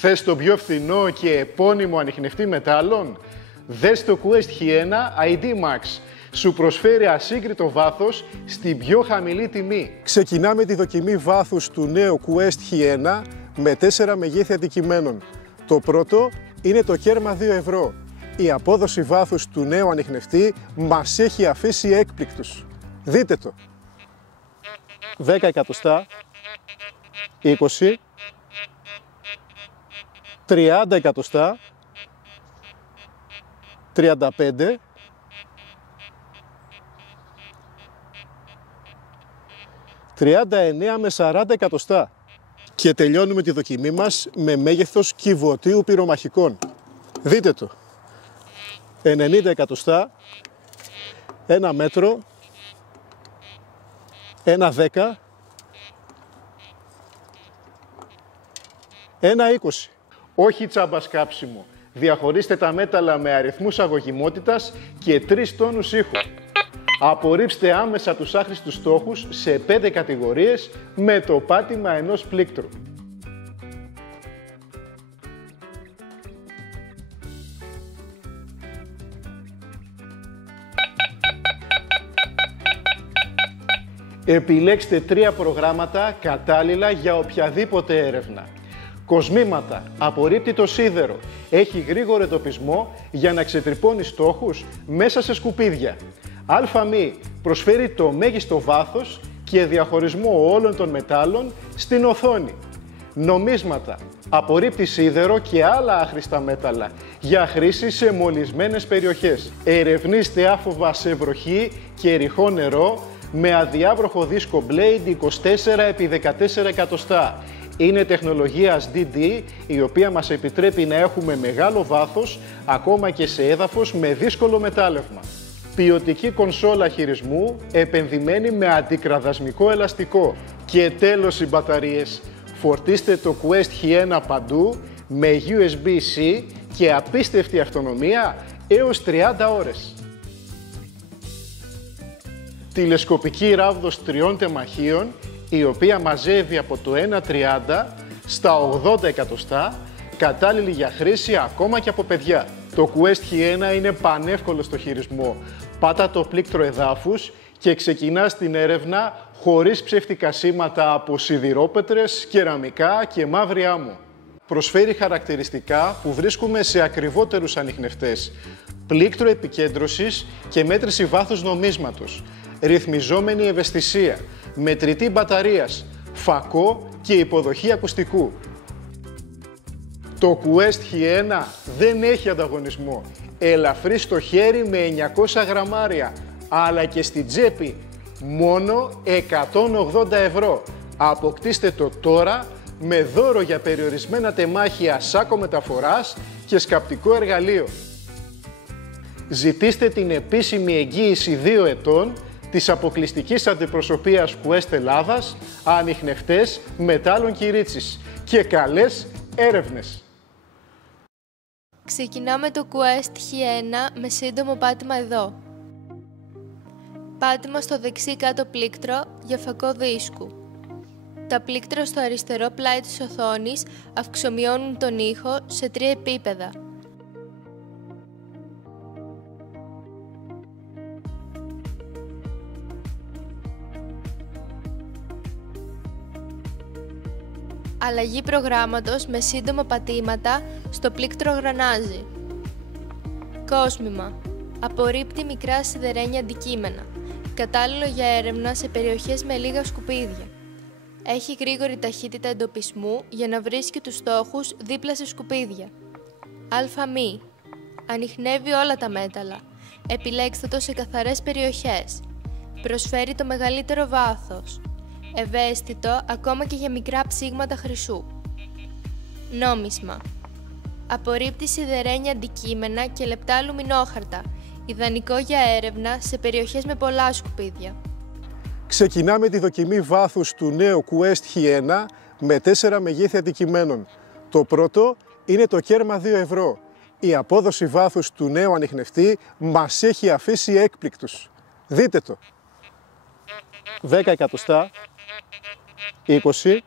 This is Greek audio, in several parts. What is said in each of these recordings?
Θες το πιο φθηνό και επώνυμο ανιχνευτή μετάλλων? Δες το Quest Hyena ID Max. Σου προσφέρει ασύγκριτο βάθος στην πιο χαμηλή τιμή. Ξεκινάμε τη δοκιμή βάθους του νέου Quest Hyena με 4 μεγέθη αντικειμένων. Το πρώτο είναι το κέρμα 2 ευρώ. Η απόδοση βάθους του νέου ανιχνευτή μας έχει αφήσει έκπληκτους. Δείτε το. 10 εκατοστά, 20, 30 εκατοστά, 35, 39 με 40 εκατοστά. Και τελειώνουμε τη δοκιμή μας με μέγεθος κυβωτίου πυρομαχικών. Δείτε το. 90 εκατοστά, 1 μέτρο, 1 10, 1 20. Όχι τσάμπα σκάψιμο. Διαχωρίστε τα μέταλλα με αριθμούς αγωγημότητας και 3 τόνους ήχου. Απορρίψτε άμεσα τους άχρηστους στόχους σε 5 κατηγορίες με το πάτημα ενός πλήκτρου. Επιλέξτε 3 προγράμματα κατάλληλα για οποιαδήποτε έρευνα. Κοσμήματα, απορρίπτει το σίδερο, έχει γρήγορο εντοπισμό για να ξετρυπώνει στόχους μέσα σε σκουπίδια. ΑΜΗ προσφέρει το μέγιστο βάθος και διαχωρισμό όλων των μετάλλων στην οθόνη. Νομίσματα, απορρίπτει σίδερο και άλλα άχρηστα μέταλλα για χρήση σε μολυσμένες περιοχές. Ερευνήστε άφοβα σε βροχή και ρηχό νερό με αδιάβροχο δίσκο Blade 24x14 εκατοστά. Είναι τεχνολογίας DD, η οποία μας επιτρέπει να έχουμε μεγάλο βάθος, ακόμα και σε έδαφος με δύσκολο μετάλλευμα. Ποιοτική κονσόλα χειρισμού, επενδυμένη με αντικραδασμικό ελαστικό. Και τέλος οι μπαταρίες. Φορτίστε το Quest Hyena παντού, με USB-C και απίστευτη αυτονομία έως 30 ώρες. Τηλεσκοπική ράβδος 3 τεμαχίων, η οποία μαζεύει από το 1,30 στα 80 εκατοστά, κατάλληλη για χρήση ακόμα και από παιδιά. Το Quest Hyena είναι πανεύκολο στο χειρισμό. Πάτα το πλήκτρο εδάφους και ξεκινάς την έρευνα χωρίς ψεύτικα σήματα από σιδηρόπετρες, κεραμικά και μαύρη άμμο. Προσφέρει χαρακτηριστικά που βρίσκουμε σε ακριβότερους ανιχνευτές. Πλήκτρο επικέντρωσης και μέτρηση βάθους νομίσματος. Ρυθμιζόμενη ευαισθησία, μετρητή μπαταρίας, φακό και υποδοχή ακουστικού. Το Quest Hyena δεν έχει ανταγωνισμό. Ελαφρύ στο χέρι με 900 γραμμάρια, αλλά και στην τσέπη μόνο 180 ευρώ. Αποκτήστε το τώρα με δώρο για περιορισμένα τεμάχια σάκο μεταφοράς και σκαπτικό εργαλείο. Ζητήστε την επίσημη εγγύηση 2 ετών της αποκλειστικής αντιπροσωπείας Quest Ελλάδας, ανιχνευτές μετάλλων Κυρίτσης και καλές έρευνες. Ξεκινάμε το Quest Hyena με σύντομο πάτημα εδώ. Πάτημα στο δεξί κάτω πλήκτρο για φακό δίσκου. Τα πλήκτρα στο αριστερό πλάι της οθόνης αυξομειώνουν τον ήχο σε 3 επίπεδα. Αλλαγή προγράμματος με σύντομα πατήματα στο πλήκτρο γρανάζι. Κόσμημα. Απορρίπτει μικρά σιδερένια αντικείμενα. Κατάλληλο για έρευνα σε περιοχές με λίγα σκουπίδια. Έχει γρήγορη ταχύτητα εντοπισμού για να βρίσκει τους στόχους δίπλα σε σκουπίδια. ΑΜΗ. Ανιχνεύει όλα τα μέταλλα. Επιλέξτε το σε καθαρές περιοχές. Προσφέρει το μεγαλύτερο βάθος. Ευαίσθητο ακόμα και για μικρά ψήγματα χρυσού. Νόμισμα. Απορρίπτει σιδερένια αντικείμενα και λεπτά αλουμινόχαρτα. Ιδανικό για έρευνα σε περιοχές με πολλά σκουπίδια. Ξεκινάμε τη δοκιμή βάθους του νέου Quest Hyena με 4 μεγέθη αντικειμένων. Το πρώτο είναι το κέρμα 2 ευρώ. Η απόδοση βάθους του νέου ανιχνευτή μας έχει αφήσει έκπληκτους. Δείτε το. 10 εκατοστά, 20,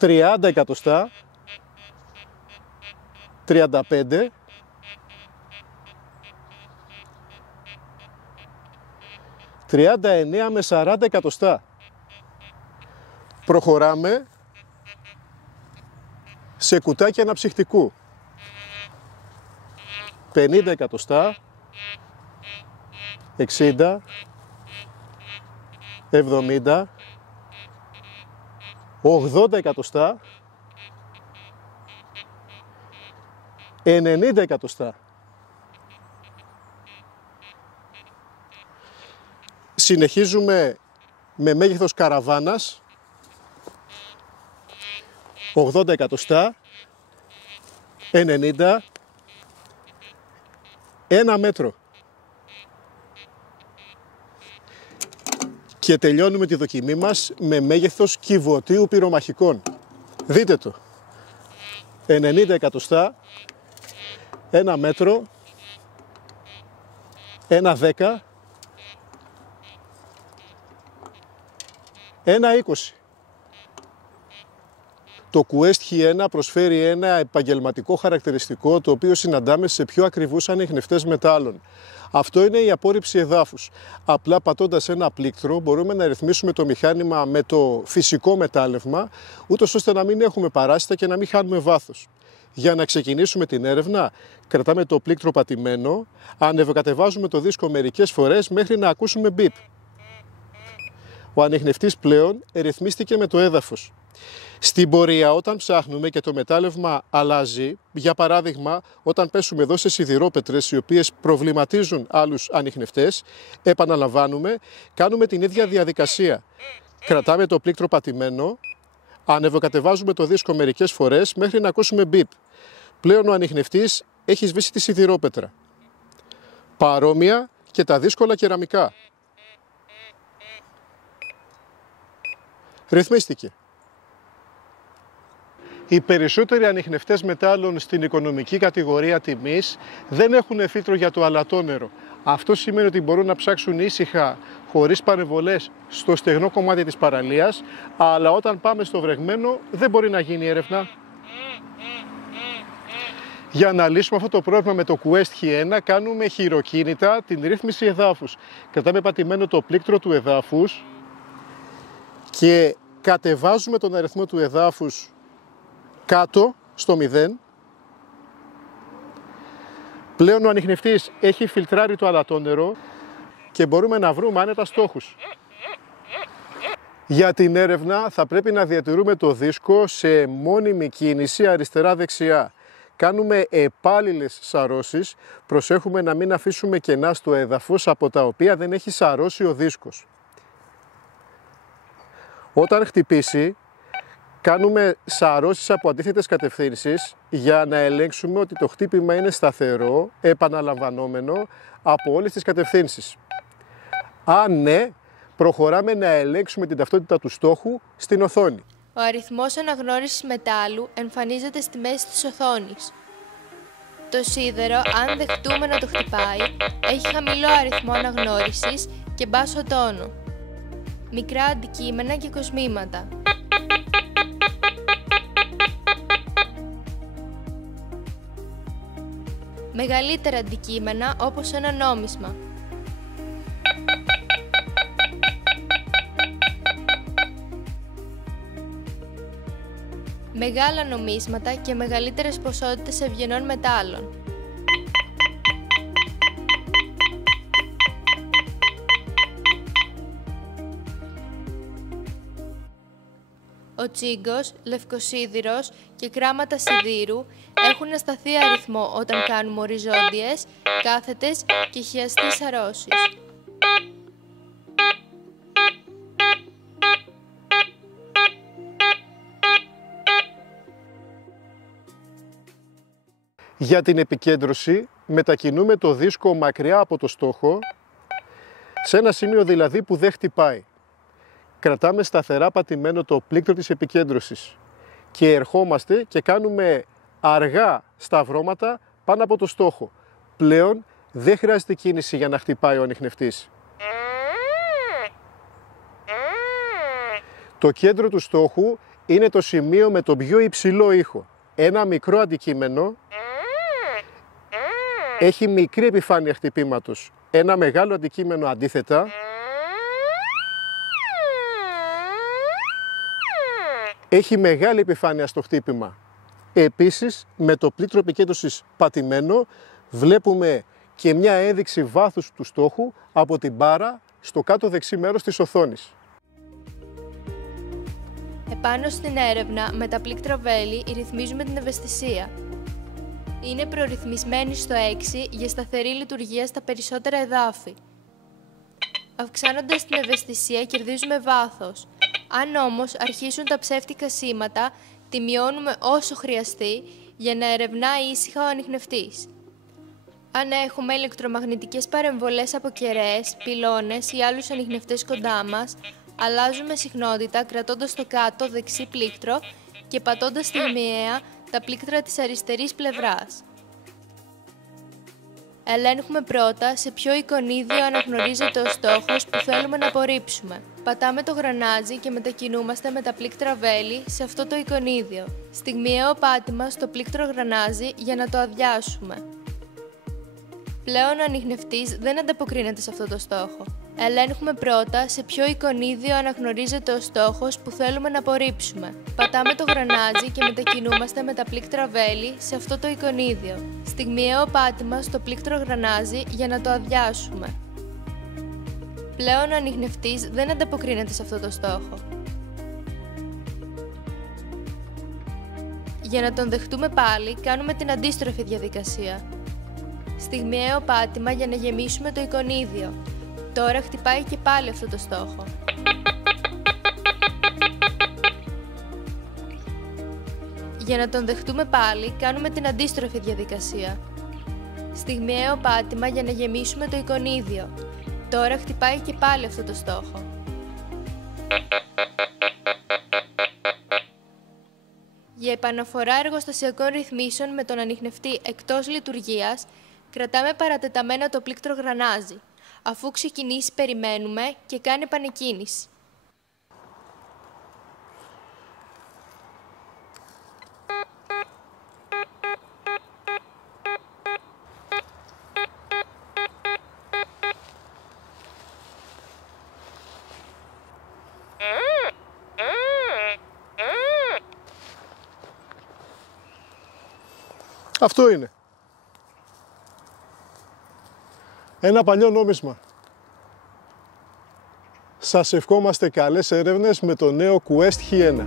30 εκατοστά, 35, 39 με 40 εκατοστά. Προχωράμε σε κουτάκια αναψυχτικού. 50 εκατοστά, 60, 70, 80 εκατοστά, 90 εκατοστά. Συνεχίζουμε με μέγεθος καραβάνας, 80 εκατοστά, 90, 1 μέτρο. Και τελειώνουμε τη δοκιμή μας με μέγεθος κυβωτίου πυρομαχικών. Δείτε το. 90 εκατοστά, 1 μέτρο, 1,10, 1,20. Το Quest H1 προσφέρει ένα επαγγελματικό χαρακτηριστικό το οποίο συναντάμε σε πιο ακριβούς ανιχνευτές μετάλλων. Αυτό είναι η απόρριψη εδάφους. Απλά πατώντας ένα πλήκτρο μπορούμε να ρυθμίσουμε το μηχάνημα με το φυσικό μετάλλευμα, ούτως ώστε να μην έχουμε παράσιτα και να μην χάνουμε βάθος. Για να ξεκινήσουμε την έρευνα, κρατάμε το πλήκτρο πατημένο, ανεβοκατεβάζουμε το δίσκο μερικές φορές μέχρι να ακούσουμε μπιπ. Ο ανιχνευτής πλέον ρυθμίστηκε με το έδαφος. Στην πορεία, όταν ψάχνουμε και το μετάλλευμα αλλάζει, για παράδειγμα, όταν πέσουμε εδώ σε σιδηρόπετρες οι οποίες προβληματίζουν άλλους ανιχνευτές, επαναλαμβάνουμε, κάνουμε την ίδια διαδικασία. Κρατάμε το πλήκτρο πατημένο, ανεβοκατεβάζουμε το δίσκο μερικές φορές μέχρι να ακούσουμε μπιπ. Πλέον ο ανιχνευτής έχει σβήσει τη σιδηρόπετρα. Παρόμοια και τα δύσκολα κεραμικά. Ρυθμίστηκε. Οι περισσότεροι ανιχνευτές μετάλλων στην οικονομική κατηγορία τιμής δεν έχουν φίλτρο για το αλατόνερο. Αυτό σημαίνει ότι μπορούν να ψάξουν ήσυχα, χωρίς παρεμβολές, στο στεγνό κομμάτι της παραλίας, αλλά όταν πάμε στο βρεγμένο δεν μπορεί να γίνει έρευνα. Για να λύσουμε αυτό το πρόβλημα με το Quest H1, κάνουμε χειροκίνητα την ρύθμιση εδάφους. Κρατάμε πατημένο το πλήκτρο του εδάφους και κατεβάζουμε τον αριθμό του εδάφους κάτω στο 0. Πλέον ο ανιχνευτής έχει φιλτράρει το αλατόνερο και μπορούμε να βρούμε άνετα στόχους. Για την έρευνα θα πρέπει να διατηρούμε το δίσκο σε μόνιμη κίνηση αριστερά-δεξιά. Κάνουμε επάλληλες σαρώσεις, προσέχουμε να μην αφήσουμε κενά στο έδαφος από τα οποία δεν έχει σαρώσει ο δίσκος. Όταν χτυπήσει, κάνουμε σαρώσεις από αντίθετες κατευθύνσεις για να ελέγξουμε ότι το χτύπημα είναι σταθερό, επαναλαμβανόμενο από όλες τις κατευθύνσεις. Αν ναι, προχωράμε να ελέγξουμε την ταυτότητα του στόχου στην οθόνη. Ο αριθμός αναγνώρισης μετάλλου εμφανίζεται στη μέση της οθόνης. Το σίδερο, αν δεχτούμε να το χτυπάει, έχει χαμηλό αριθμό αναγνώρισης και μπάσο τόνο. Μικρά αντικείμενα και κοσμήματα. Μεγαλύτερα αντικείμενα όπως ένα νόμισμα. Μεγάλα νομίσματα και μεγαλύτερες ποσότητες ευγενών μετάλλων. Ο τσίγκος, λευκοσίδηρος και κράματα σιδήρου έχουν ασταθή αριθμό όταν κάνουμε οριζόντιες, κάθετες και χιαστείς σαρώσεις. Για την επικέντρωση μετακινούμε το δίσκο μακριά από το στόχο, σε ένα σημείο δηλαδή που δεν χτυπάει. Κρατάμε σταθερά πατημένο το πλήκτρο της επικέντρωσης και ερχόμαστε και κάνουμε αργά σταυρώματα πάνω από το στόχο. Πλέον δεν χρειάζεται κίνηση για να χτυπάει ο ανιχνευτής. Το κέντρο του στόχου είναι το σημείο με τον πιο υψηλό ήχο. Ένα μικρό αντικείμενο έχει μικρή επιφάνεια χτυπήματος. Ένα μεγάλο αντικείμενο αντίθετα έχει μεγάλη επιφάνεια στο χτύπημα. Επίσης, με το πλήκτρο επικέντρωσης πατημένο, βλέπουμε και μια ένδειξη βάθους του στόχου από την μπάρα στο κάτω δεξί μέρος της οθόνης. Επάνω στην έρευνα, με τα πλήκτρα βέλη ρυθμίζουμε την ευαισθησία. Είναι προρυθμισμένη στο 6 για σταθερή λειτουργία στα περισσότερα εδάφη. Αυξάνοντας την ευαισθησία κερδίζουμε βάθος. Αν όμως αρχίσουν τα ψεύτικα σήματα, τη μειώνουμε όσο χρειαστεί για να ερευνάει ήσυχα ο ανιχνευτής. Αν έχουμε ηλεκτρομαγνητικές παρεμβολές από κεραίες, πυλώνες ή άλλους ανιχνευτές κοντά μας, αλλάζουμε συχνότητα κρατώντας το κάτω δεξί πλήκτρο και πατώντας στιγμιαία τα πλήκτρα της αριστερής πλευράς. Ελέγχουμε πρώτα σε ποιο εικονίδιο αναγνωρίζεται ο στόχος που θέλουμε να απορρίψουμε. Πατάμε το γρανάζι και μετακινούμαστε με τα πλήκτρα βέλη σε αυτό το εικονίδιο. Στιγμιαίο πάτημα στο πλήκτρο γρανάζι για να το αδειάσουμε. Πλέον ο ανιχνευτής δεν ανταποκρίνεται σε αυτό το στόχο. Ελέγχουμε πρώτα σε ποιο εικονίδιο αναγνωρίζεται ο στόχος που θέλουμε να απορρίψουμε. Πατάμε το γρανάζι και μετακινούμαστε με τα πλήκτρα βέλη σε αυτό το εικονίδιο. Στιγμιαίο πάτημα στο πλήκτρο γρανάζι για να το αδειάσουμε. Πλέον ο ανιχνευτής δεν ανταποκρίνεται σε αυτό το στόχο. Για να τον δεχτούμε πάλι, κάνουμε την αντίστροφη διαδικασία. Στιγμιαίο πάτημα για να γεμίσουμε το εικονίδιο. Τώρα χτυπάει και πάλι αυτό το στόχο. Για να τον δεχτούμε πάλι, κάνουμε την αντίστροφη διαδικασία. Στιγμιαίο πάτημα για να γεμίσουμε το εικονίδιο. Τώρα χτυπάει και πάλι αυτό το στόχο. Για επαναφορά εργοστασιακών ρυθμίσεων με τον ανιχνευτή εκτός λειτουργίας, κρατάμε παρατεταμένα το πλήκτρο γρανάζι. Αφού ξεκινήσει, περιμένουμε και κάνει επανεκκίνηση. Αυτό είναι. Ένα παλιό νόμισμα. Σας ευχόμαστε καλές έρευνες με το νέο Quest Hyena.